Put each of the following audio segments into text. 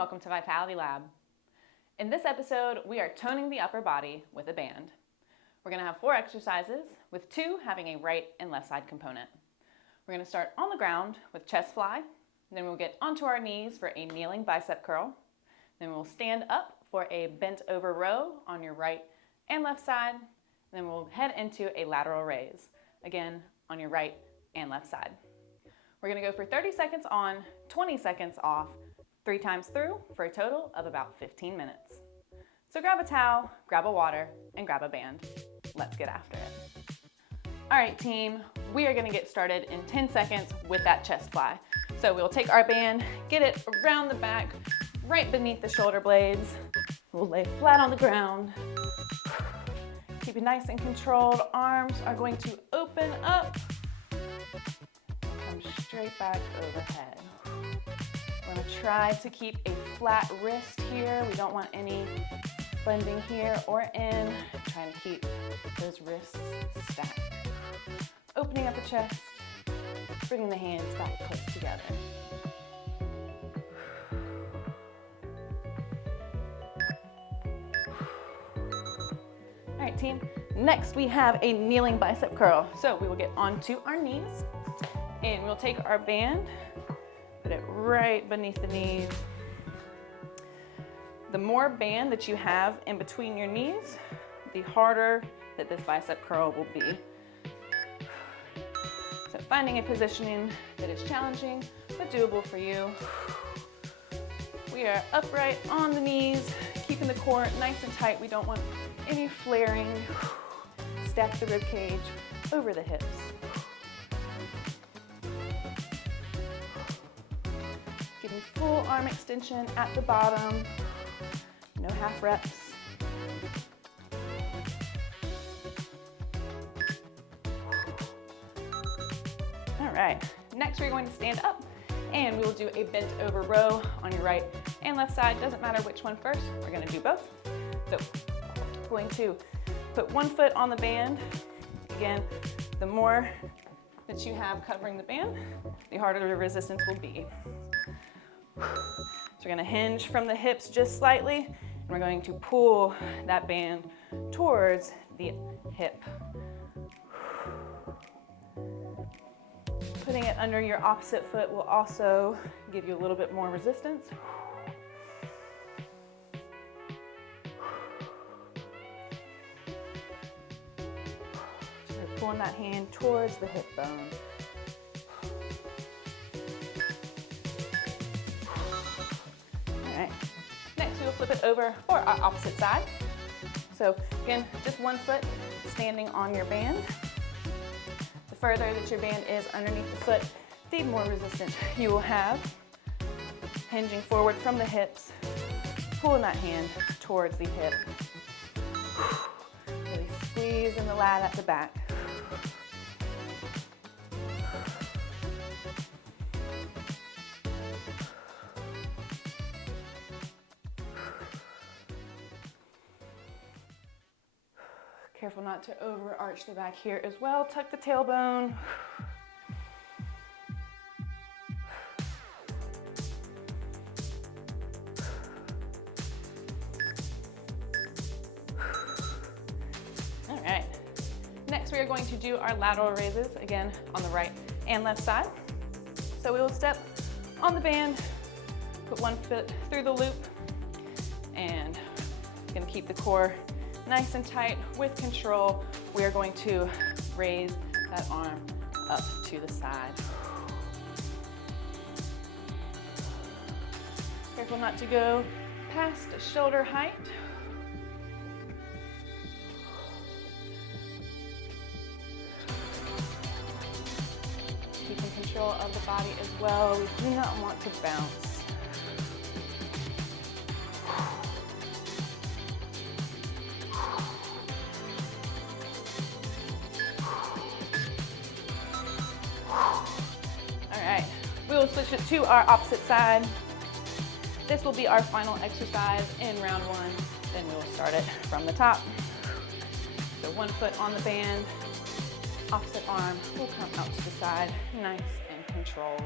welcome to Vitality Lab. In this episode, we are toning the upper body with a band. We're going to have 4 exercises, with 2 having a right and left side component. We're going to start on the ground with chest fly, then we'll get onto our knees for a kneeling bicep curl, then we'll stand up for a bent over row on your right and left side, then we'll head into a lateral raise, again on your right and left side. We're going to go for 30 seconds on, 20 seconds off, 3 times through for a total of about 15 minutes. So grab a towel, grab a water, and grab a band. Let's get after it. All right, team, we are gonna get started in 10 seconds with that chest fly. So we'll take our band, get it around the back, right beneath the shoulder blades. We'll lay flat on the ground. Keep it nice and controlled. Arms are going to open up. Come straight back overhead. We're going to try to keep a flat wrist here. We don't want any bending here or in. Trying to keep those wrists stacked. Opening up the chest, bringing the hands back close together. All right, team. Next, we have a kneeling bicep curl. So we will get onto our knees and we'll take our band, put it right beneath the knees. The more band that you have in between your knees, the harder that this bicep curl will be. So finding a positioning that is challenging but doable for you. We are upright on the knees, keeping the core nice and tight. We don't want any flaring. Stack the rib cage over the hips. Giving full arm extension at the bottom. No half reps. All right, next we're going to stand up and we will do a bent over row on your right and left side. Doesn't matter which one first, we're gonna do both. So, going to put one foot on the band. Again, the more that you have covering the band, the harder the resistance will be. So we're gonna hinge from the hips just slightly, and we're going to pull that band towards the hip. Putting it under your opposite foot will also give you a little bit more resistance. So we're pulling that hand towards the hip bone. We'll flip it over for our opposite side. So again, just one foot standing on your band. The further that your band is underneath the foot, the more resistance you will have. Hinging forward from the hips, pulling that hand towards the hip. Really squeeze in the lat at the back. Careful not to overarch the back here as well. Tuck the tailbone. All right. Next, we are going to do our lateral raises, again, on the right and left side. So we will step on the band, put one foot through the loop, and going to keep the core nice and tight with control. We are going to raise that arm up to the side. Careful not to go past shoulder height. Keeping control of the body as well. We do not want to bounce. We will switch it to our opposite side. This will be our final exercise in round 1. Then we will start it from the top. So one foot on the band, opposite arm will come out to the side, nice and controlled.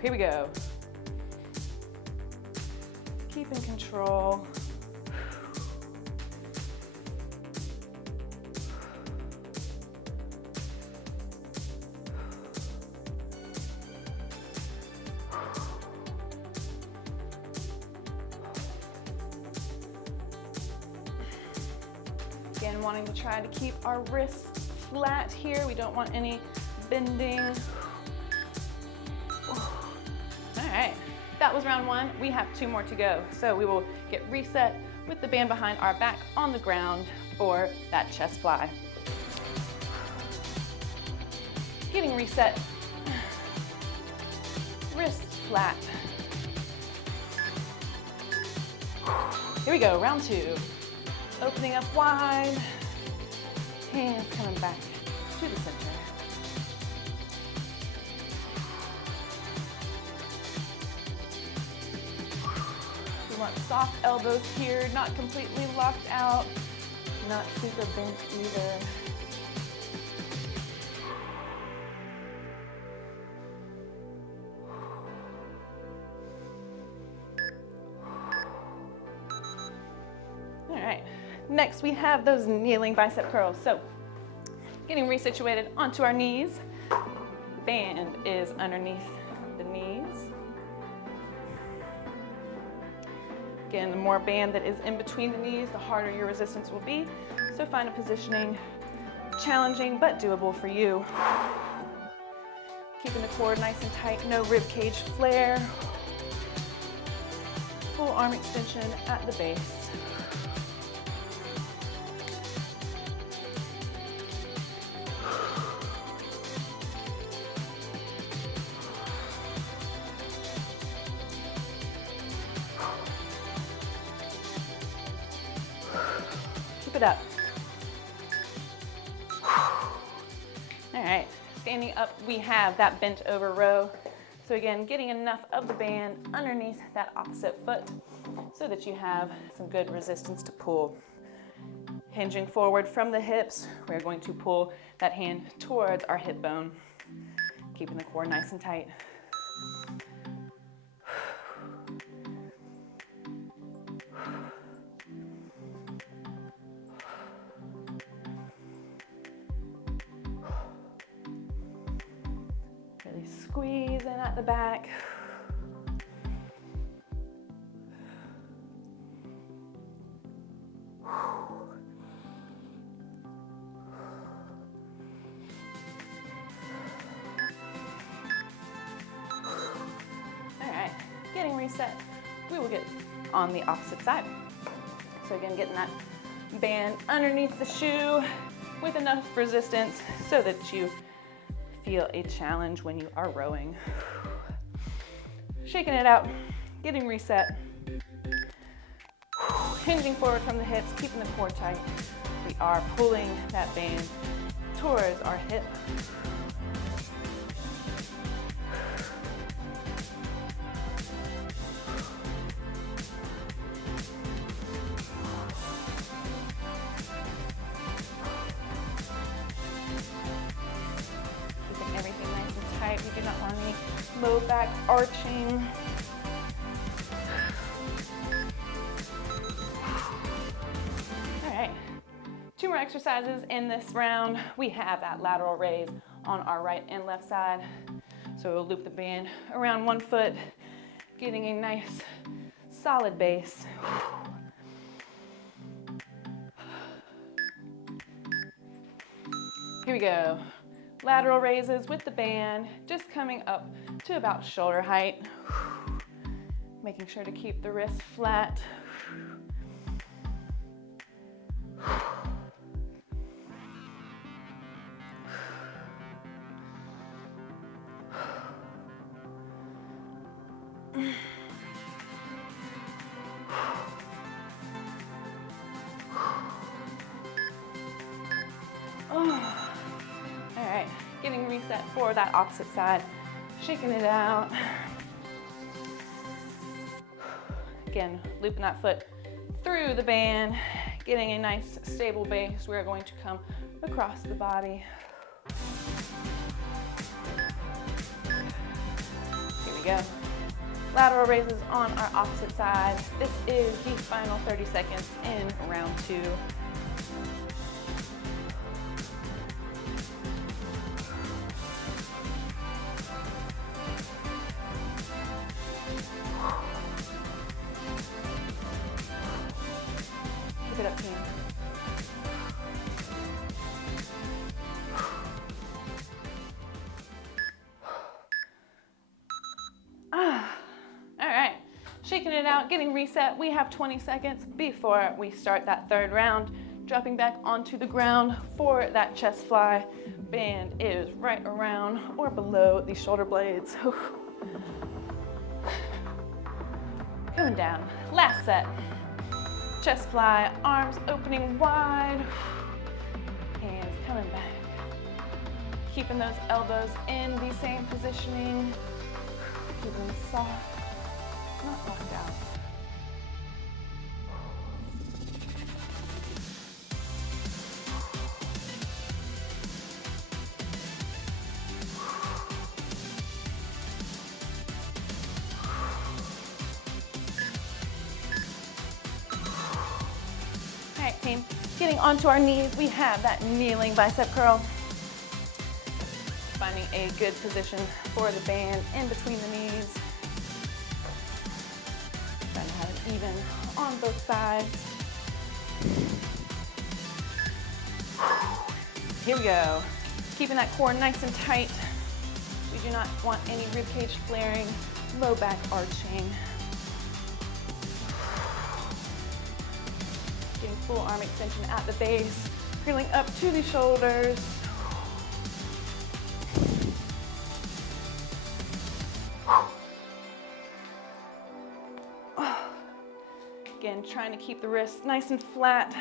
Here we go. Keep in control. Again, wanting to try to keep our wrists flat here. We don't want any bending. All right, that was round one. We have 2 more to go. So we will get reset with the band behind our back on the ground for that chest fly. Getting reset. Wrists flat. Here we go, round 2. Opening up wide, hands coming back to the center. We want soft elbows here, not completely locked out, not super bent either. All right. Next, we have those kneeling bicep curls. So, getting resituated onto our knees. Band is underneath the knees. Again, the more band that is in between the knees, the harder your resistance will be. So find a positioning challenging but doable for you. Keeping the core nice and tight, no rib cage flare. Full arm extension at the base. Keep it up. All right, standing up, we have that bent over row. So again, getting enough of the band underneath that opposite foot so that you have some good resistance to pull. Hinging forward from the hips, we're going to pull that hand towards our hip bone, keeping the core nice and tight. Really squeeze in at the back. Getting reset, we will get on the opposite side. So again, getting that band underneath the shoe with enough resistance so that you feel a challenge when you are rowing. Shaking it out, getting reset. Hinging forward from the hips, keeping the core tight. We are pulling that band towards our hip. We do not want any low back arching. All right, 2 more exercises in this round. We have that lateral raise on our right and left side. So we'll loop the band around one foot, getting a nice solid base. Here we go. Lateral raises with the band, just coming up to about shoulder height. Making sure to keep the wrist flat. Getting reset for that opposite side, shaking it out. Again, looping that foot through the band, getting a nice stable base. We're going to come across the body. Here we go. Lateral raises on our opposite side. This is the final 30 seconds in round 2. Keep it up, team. All right, shaking it out, getting reset. We have 20 seconds before we start that third round. Dropping back onto the ground for that chest fly. Band is right around or below the shoulder blades. Coming down, last set. Chest fly, arms opening wide, hands coming back. Keeping those elbows in the same positioning. Keeping them soft, not locked out. All right, team, getting onto our knees, we have that kneeling bicep curl. Finding a good position for the band in between the knees. Trying to have it even on both sides. Here we go. Keeping that core nice and tight. We do not want any ribcage flaring, low back arching. Getting full arm extension at the base, curling up to the shoulders. Again, trying to keep the wrists nice and flat.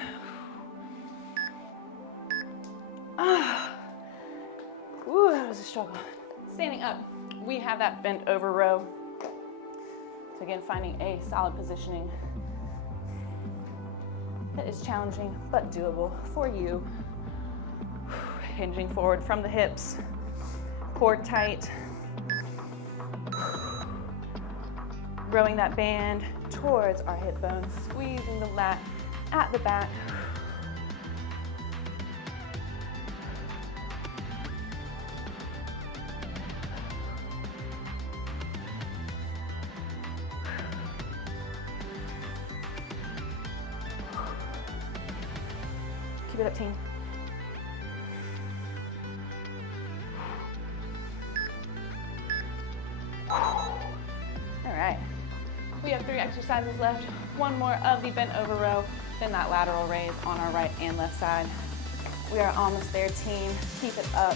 Ooh, that was a struggle. Standing up, we have that bent over row. So again, finding a solid positioning that is challenging but doable for you. Hinging forward from the hips, core tight. Rowing that band towards our hip bones, squeezing the lat at the back. Keep it up, team. All right. We have 3 exercises left. One more of the bent over row, then that lateral raise on our right and left side. We are almost there, team. Keep it up.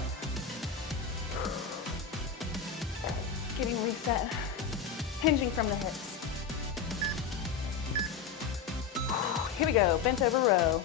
Getting reset, hinging from the hips. Here we go, bent over row.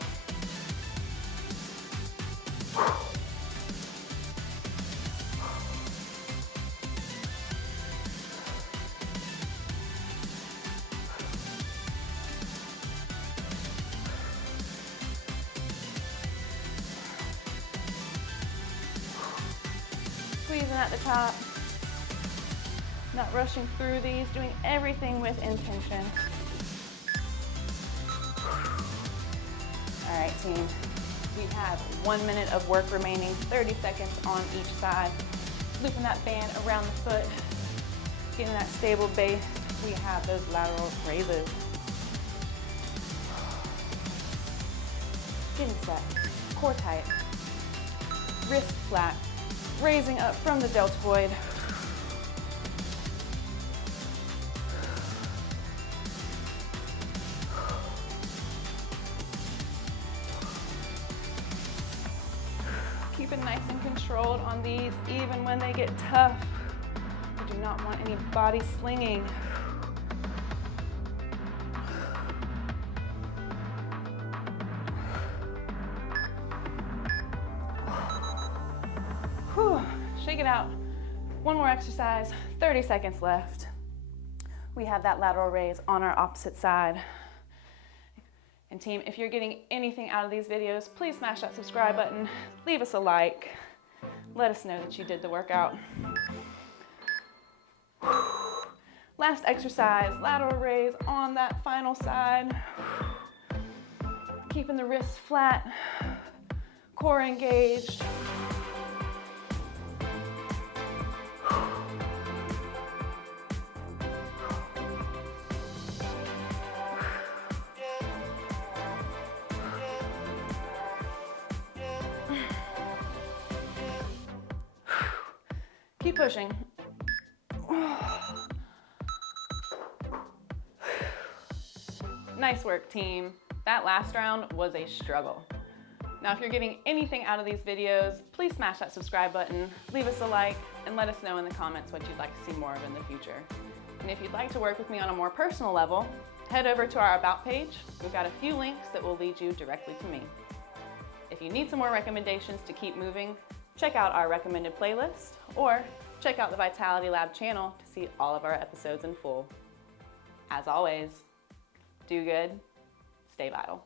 Squeezing at the top, not rushing through these, doing everything with intention. All right, team, we have 1 minute of work remaining, 30 seconds on each side. Looping that band around the foot, getting that stable base. We have those lateral raises. Getting set, core tight, wrist flat. Raising up from the deltoid. Keep it nice and controlled on these, even when they get tough. We do not want any body slinging. Whew. Shake it out. One more exercise, 30 seconds left. We have that lateral raise on our opposite side. And team, if you're getting anything out of these videos, please smash that subscribe button, leave us a like, let us know that you did the workout. Last exercise, lateral raise on that final side. Keeping the wrists flat, core engaged. Keep pushing. Nice work, team. That last round was a struggle. Now, if you're getting anything out of these videos, please smash that subscribe button, leave us a like, and let us know in the comments what you'd like to see more of in the future. And if you'd like to work with me on a more personal level, head over to our About page. We've got a few links that will lead you directly to me. If you need some more recommendations to keep moving, check out our recommended playlist, or check out the Vitality Lab channel to see all of our episodes in full. As always, do good, stay vital.